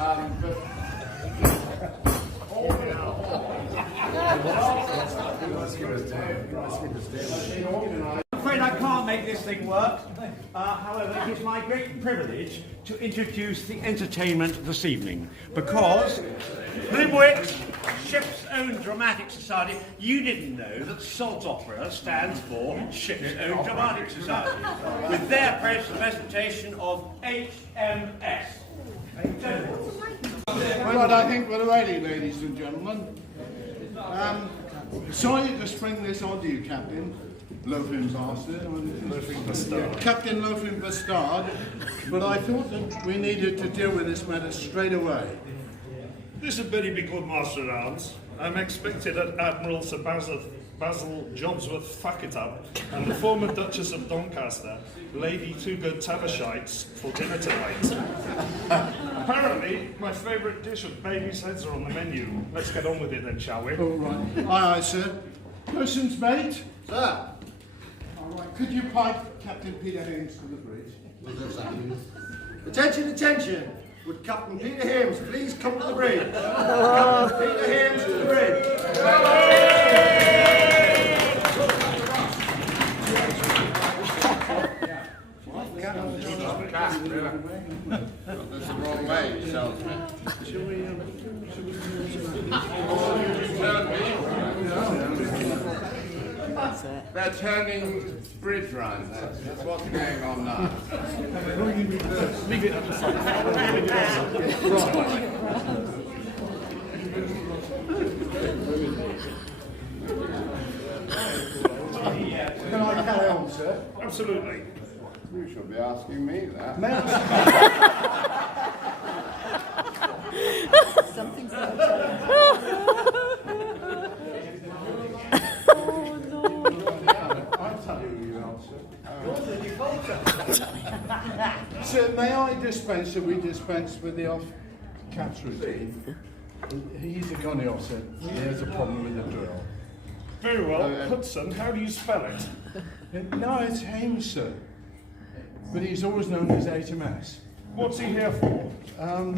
I'm afraid I can't make this thing work. However, it is my great privilege to introduce the entertainment this evening, because Plymwicks, Ship's Own Dramatic Society, you didn't know that Sods Opera stands for Ship's Own Dramatic Society, with their presentation of HMS. Right, I think we're ready, ladies and gentlemen. Sorry to spring this onto you, Captain. Loafing bastard. Loafing bastard. Captain Loafing Bastard. But I thought that we needed to deal with this matter straight away. This had better be good, Master at Arms. I'm expected at Admiral Sir Basil Jobsworth fuck it up, and the former Duchess of Doncaster, Lady Two Good Tavishites, for dinner tonight. Apparently, my favourite dish of baby's heads are on the menu. Let's get on with it then, shall we? All right. Aye, aye, sir. Persons mate. Sir. All right. Could you pipe Captain Peter Hames to the bridge? Attention, attention. Would Captain Peter Hames please come to the bridge? Captain Peter Hames to the bridge. That's the wrong way, salesman. They're turning bridge round. That's what's going on now. Leave it at the front. Can I carry on, sir? Absolutely. You should be asking me that. Something's I'll tell you the answer. So may I dispense, we dispense with the off-caps routine? He's a gunny officer. He has a problem with the drill. Very well. Hudson, how do you spell it? No, it's Hames, sir. But he's always known as HMS. What's he here for? A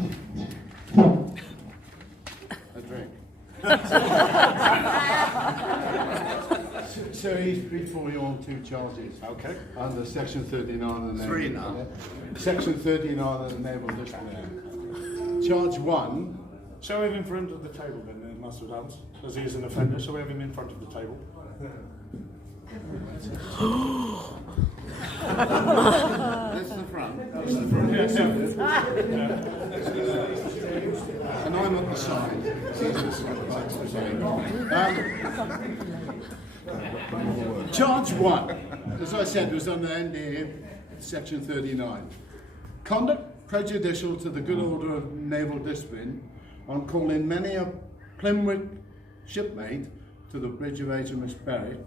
drink. So he's before you on 2 charges. Okay. Under Section 39 of the Three now. Section 39 of the Naval Discipline Act. Charge 1. Shall we have him in front of the table then, Master at Arms? As he is an offender, shall we have him in front of the table? This is the front. Yes. And I'm at the side. Charge 1, as I said, was under NDA Section 39. Conduct prejudicial to the good order of naval discipline on calling many a Plymwick shipmate to the bridge of HMS Berwick,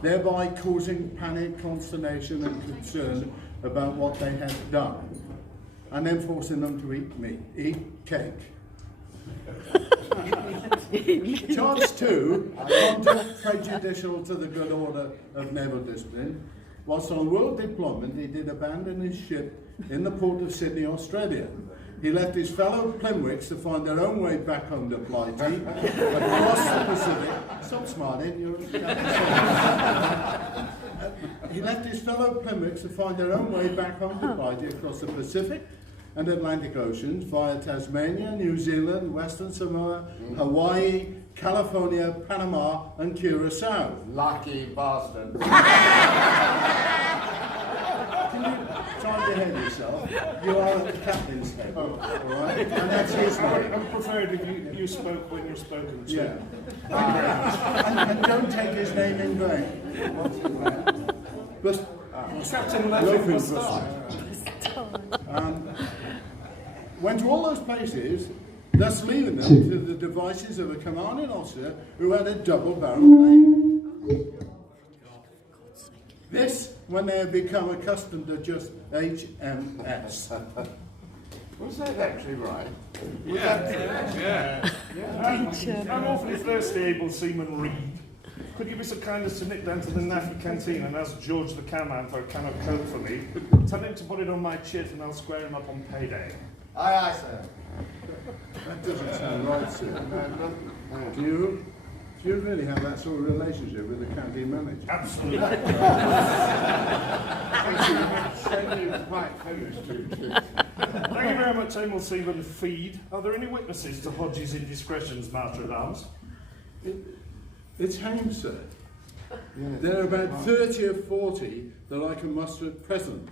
thereby causing panic, consternation and concern about what they had done, and then forcing them to eat cake. Charge 2, conduct prejudicial to the good order of naval discipline. Whilst on world deployment, he did abandon his ship in the port of Sydney, Australia. He left his fellow Plymwicks to find their own way back home to Blighty, across the Pacific. Stop smarting, He left his fellow Plymwicks to find their own way back home to Blighty across the Pacific and Atlantic Oceans via Tasmania, New Zealand, Western Samoa, Hawaii, California, Panama and Curacao. Lucky bastard. Can you try and behave yourself? You are at the captain's table, alright? And that's his I name. prefer it if you spoke when you're spoken to. Yeah. And don't take his name in vain. But Captain Loafing Bastard. Went to all those places, thus leaving them to the devices of a commanding officer who had a double-barreled name. This, when they had become accustomed to just HMS. Was that actually right? Yeah. I'm awfully thirsty, able seaman Reed. Could you be so kind as to nick down to the Naffy canteen and ask George the cowman for a can of coke for me? Tell him to put it on my chit and I'll square him up on payday. Aye, aye, sir. doesn't sound right, sir. Do you really have that sort of relationship with the county manager? Absolutely. Thank you very much, Emil Stephen Feed. Are there any witnesses to Hodges' indiscretions, Master at Arms? It's hanged, sir. There are about 30 or 40 that I can muster at present,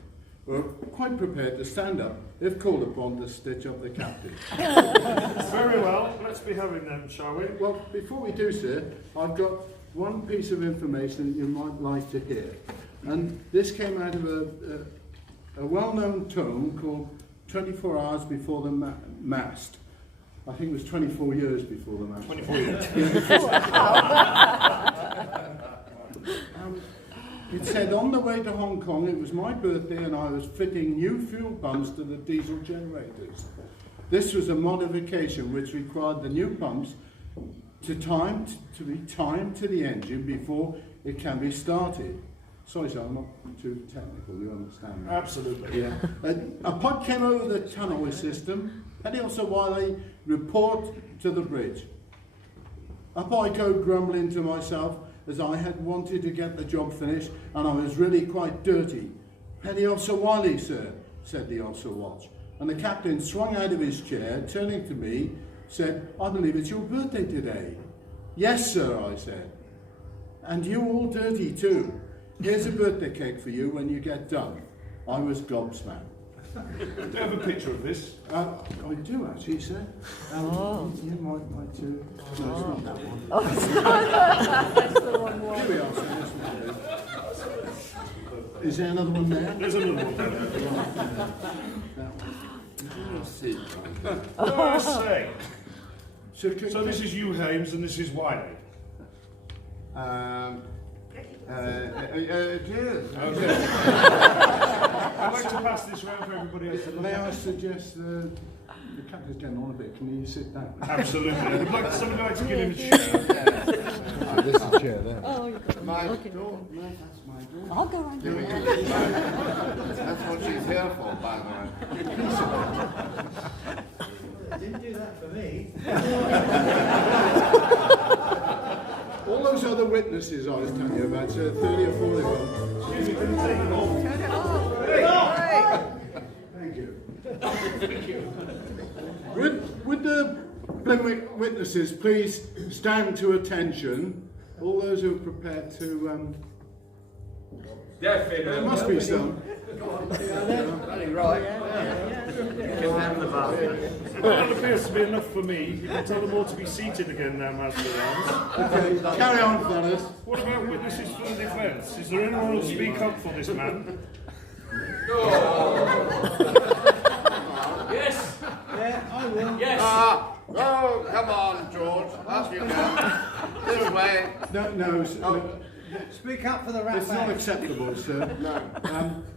who are quite prepared to stand up if called upon to stitch up the captain. Very well, let's be having them, shall we? Well, before we do, sir, I've got one piece of information that you might like to hear. And this came out of a well-known tome called 24 Hours Before the Mast. I think it was 24 years before the mast. 24 years. It said, on the way to Hong Kong, it was my birthday and I was fitting new fuel pumps to the diesel generators. This was a modification which required the new pumps to be timed to the engine before it can be started. Sorry, sir, I'm not too technical, you understand that? Absolutely. Yeah. A pod came over the tunnel system, and also while they report to the bridge. Up I go grumbling to myself, as I had wanted to get the job finished, and I was really quite dirty. Petty Officer Wiley, sir, said the officer watch. And the captain swung out of his chair, turning to me, said, I believe it's your birthday today. Yes, sir, I said. And you all dirty too. Here's a birthday cake for you when you get done. I was gobsmacked. Do you have a picture of this? I do actually, sir. You might like to. No, it's not that one. That's the one. Here we are, sir. This one. Is there another one there? There's another one there. That one. I say. So this is you, Hames, and this is Wiley. Cheers. Okay. I'd like to pass this round for everybody else to look May at. I suggest the captain's getting on a bit? Can you sit down? Absolutely. Would like somebody like to give him a chair? This is the chair there. Oh, you've got My okay. daughter. No, that's my daughter. I'll go around you. That's what she's here for, by the way. Didn't do that for me. All those other witnesses I was telling you about, sir, 30 or 40 of them. Thank you. Would the Plymwicks witnesses please stand to attention? All those who are prepared to. There must be some. Well, that appears to be enough for me. You can tell them all to be seated again now, Master at Arms. Okay, carry on, fellas. What about witnesses for the defence? Is there anyone who will speak up for this man? Yes. Yeah, I will. Yes. Oh, come on, George. Up you go. This way. No, Speak up for the rat it's not bag. acceptable, sir. No.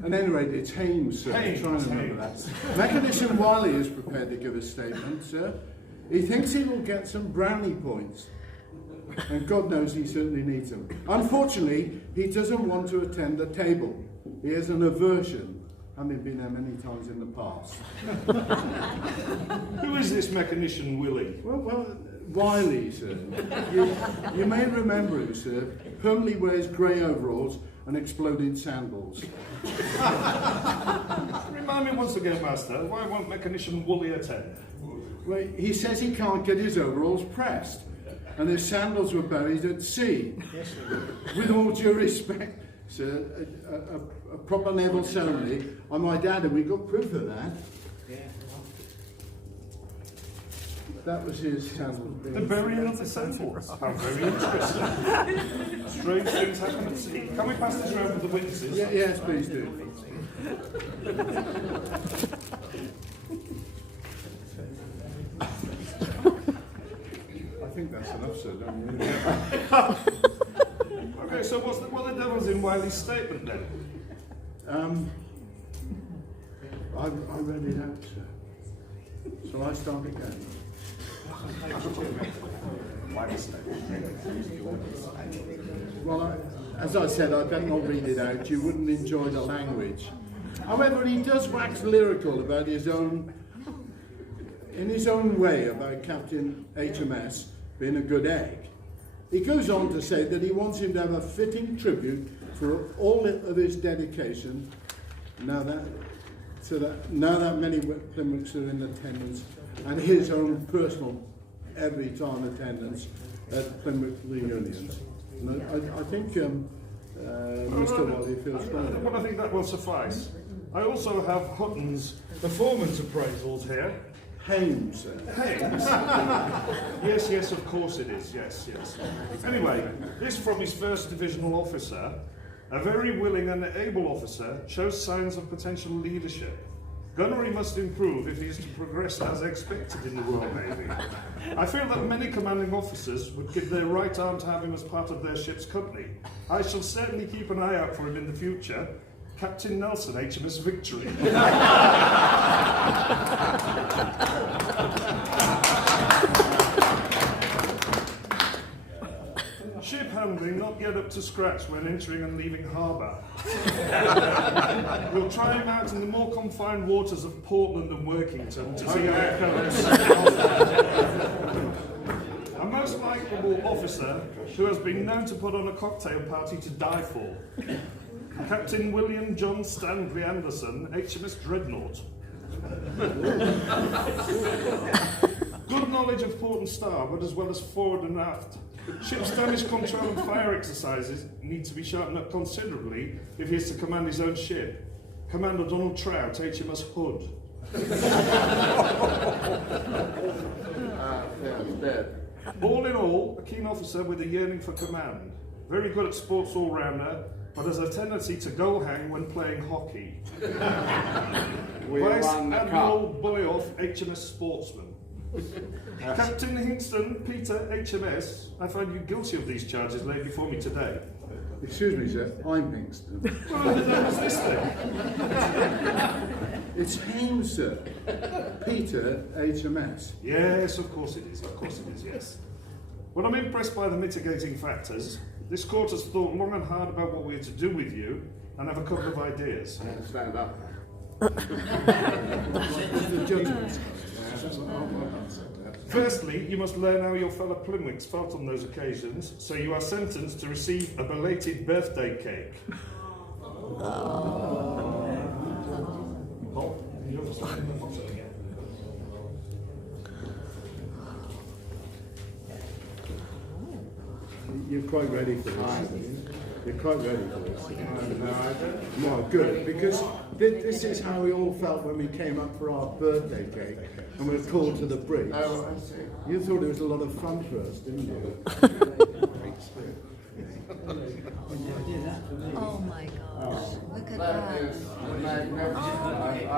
At any rate, it's Hames, sir. Hames, Try and remember that. Mechanician Wiley is prepared to give a statement, sir. He thinks he will get some brownie points. And God knows he certainly needs them. Unfortunately, he doesn't want to attend the table. He has an aversion, having been there many times in the past. Who is this mechanician, Willie? Well, Wiley, sir. You may remember him, sir. Permanently wears grey overalls and exploded sandals. Remind me once again, Master, why won't mechanician Woolley attend? Well, he says he can't get his overalls pressed, and his sandals were buried at sea. Yes, With all due respect, sir, a proper naval ceremony, on my dad, and we got proof of that. yeah. That was his sandals. The burying of the sandals. How very interesting. Strange things happen at sea. Can we pass this round with the witnesses? Yeah, yes, please do. I think that's enough, sir, don't you? Okay, so what the devil's in Wiley's statement then? I read it out, sir. Shall I start again? Well, as I said, I better not read it out. You wouldn't enjoy the language. However, he does wax lyrical about his own in his own way about Captain HMS being a good egg. He goes on to say that he wants him to have a fitting tribute for all of his dedication now that many Plymwicks are in attendance, and his own personal every time attendance at Plymwick reunions. And I think Mr. Wally feels strongly. Well, I think that will suffice. I also have Hutton's performance appraisals here. Hames, sir. Haynes? Yes, of course it is. Yes. Anyway, this from his first divisional officer. A very willing and able officer shows signs of potential leadership. Gunnery must improve if he is to progress as expected in the Royal Navy. I feel that many commanding officers would give their right arm to have him as part of their ship's company. I shall certainly keep an eye out for him in the future. Captain Nelson, HMS Victory. Ship handling not yet up to scratch when entering and leaving harbour. We'll try him out in the more confined waters of Portland and Workington to see how it goes. A most likeable officer who has been known to put on a cocktail party to die for. Captain William John Stanley Anderson, HMS Dreadnought. Good knowledge of port and starboard as well as forward and aft. Ship's damage control and fire exercises need to be sharpened up considerably if he is to command his own ship. Commander Donald Trout, HMS Hood. All in all, a keen officer with a yearning for command. Very good at sports all-rounder, but has a tendency to goal hang when playing hockey. Vice Admiral Boyoff, HMS Sportsman. Captain Hingston, Peter, HMS, I find you guilty of these charges laid before me today. Excuse me, sir, I'm Hingston. Well, then what's this then? It's Hames, sir. Peter, HMS. Yes, of course it is, yes. Well, I'm impressed by the mitigating factors. This court has thought long and hard about what we are to do with you, and have a couple of ideas. Stand up. The judgment. Firstly, you must learn how your fellow Plymwicks felt on those occasions, so you are sentenced to receive a belated birthday cake. You're quite ready for this. You're quite ready for this. No, good, because this is how we all felt when we came up for our birthday cake and we were called to the bridge. Oh, I see. You thought it was a lot of fun for us, didn't you? Oh my gosh, look at That that. is magnificent. I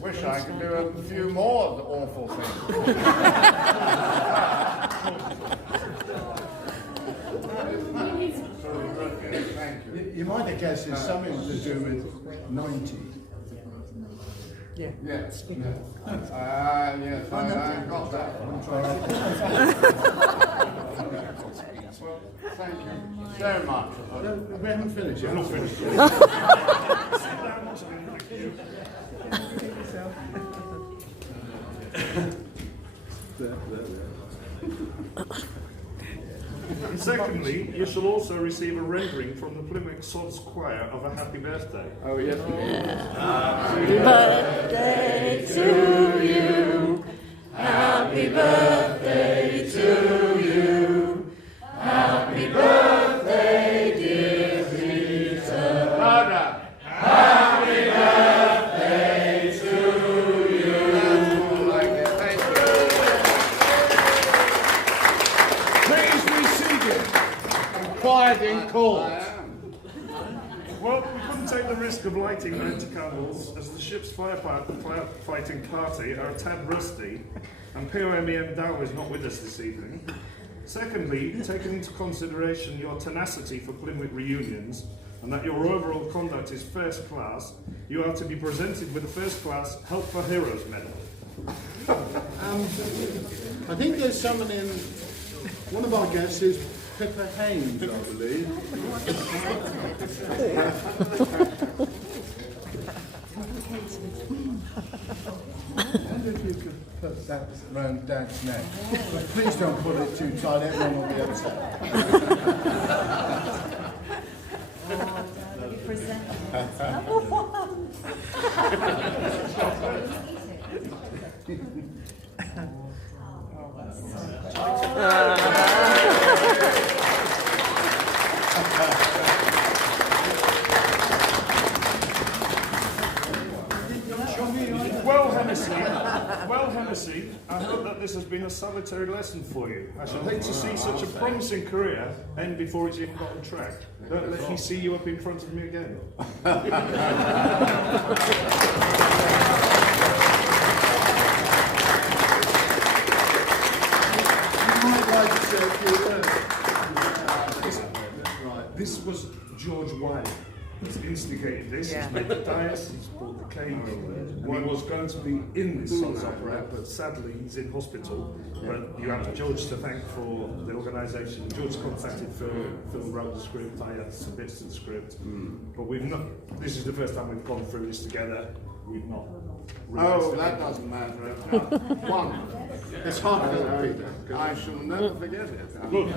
wish I could do a few more awful things. Thank you. You might have guessed it's something to do with 90. Yes. Yes, I got that. Well, thank you so much. No, we haven't finished yet. Not finished yet. Sit down, once again, thank you. Secondly, you shall also receive a rendering from the Plymwicks Sods choir of a happy birthday. Oh, yes, please. Happy birthday to you. Happy birthday to you. Happy birthday, dear Peter. Louder. Happy birthday to you. That's more like it. Thank you. Please be seated. Quiet in court. I am. Well, we couldn't take the risk of lighting 90 candles, as the ship's firefighting party are a tad rusty, and POMEM Dow is not with us this evening. Secondly, taking into consideration your tenacity for Plymwick reunions, and that your overall conduct is first class, you are to be presented with a first class Help for Heroes medal. I think there's someone in, one of our guests is Pippa Haynes, I believe. I wonder if you could put That's round Dad's neck. But please don't pull it too tight, everyone will be upset. You present Well, Hennessy, I hope that this has been a salutary lesson for you. I should hate to see such a promising career end before it's even got on track. Don't let me see you up in front of me again. This was George Wiley. He's instigated this, he's made the dice, he's brought the cake. And he was going to be in this Sods opera, but sadly he's in hospital. But you have George to thank for the organisation. George contacted Phil, Phil wrote the script, I had some bits of the script. But we've not, this is the first time we've gone through this together. We've not Oh, that doesn't matter. One. It's hard to read. I shall never forget it. Good.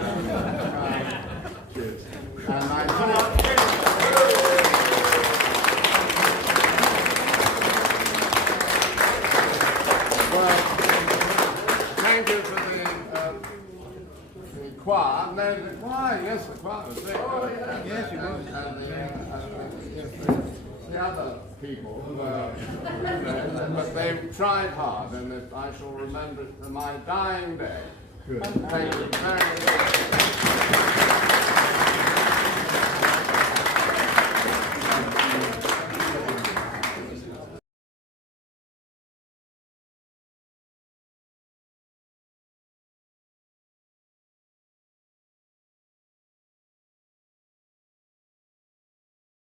And I well, thank you for the choir. No, the choir, yes, the choir was there. Oh, yeah. Yes, you was. And the other people who were, but they tried hard, and I shall remember it to my dying day. Good. Thank you very much.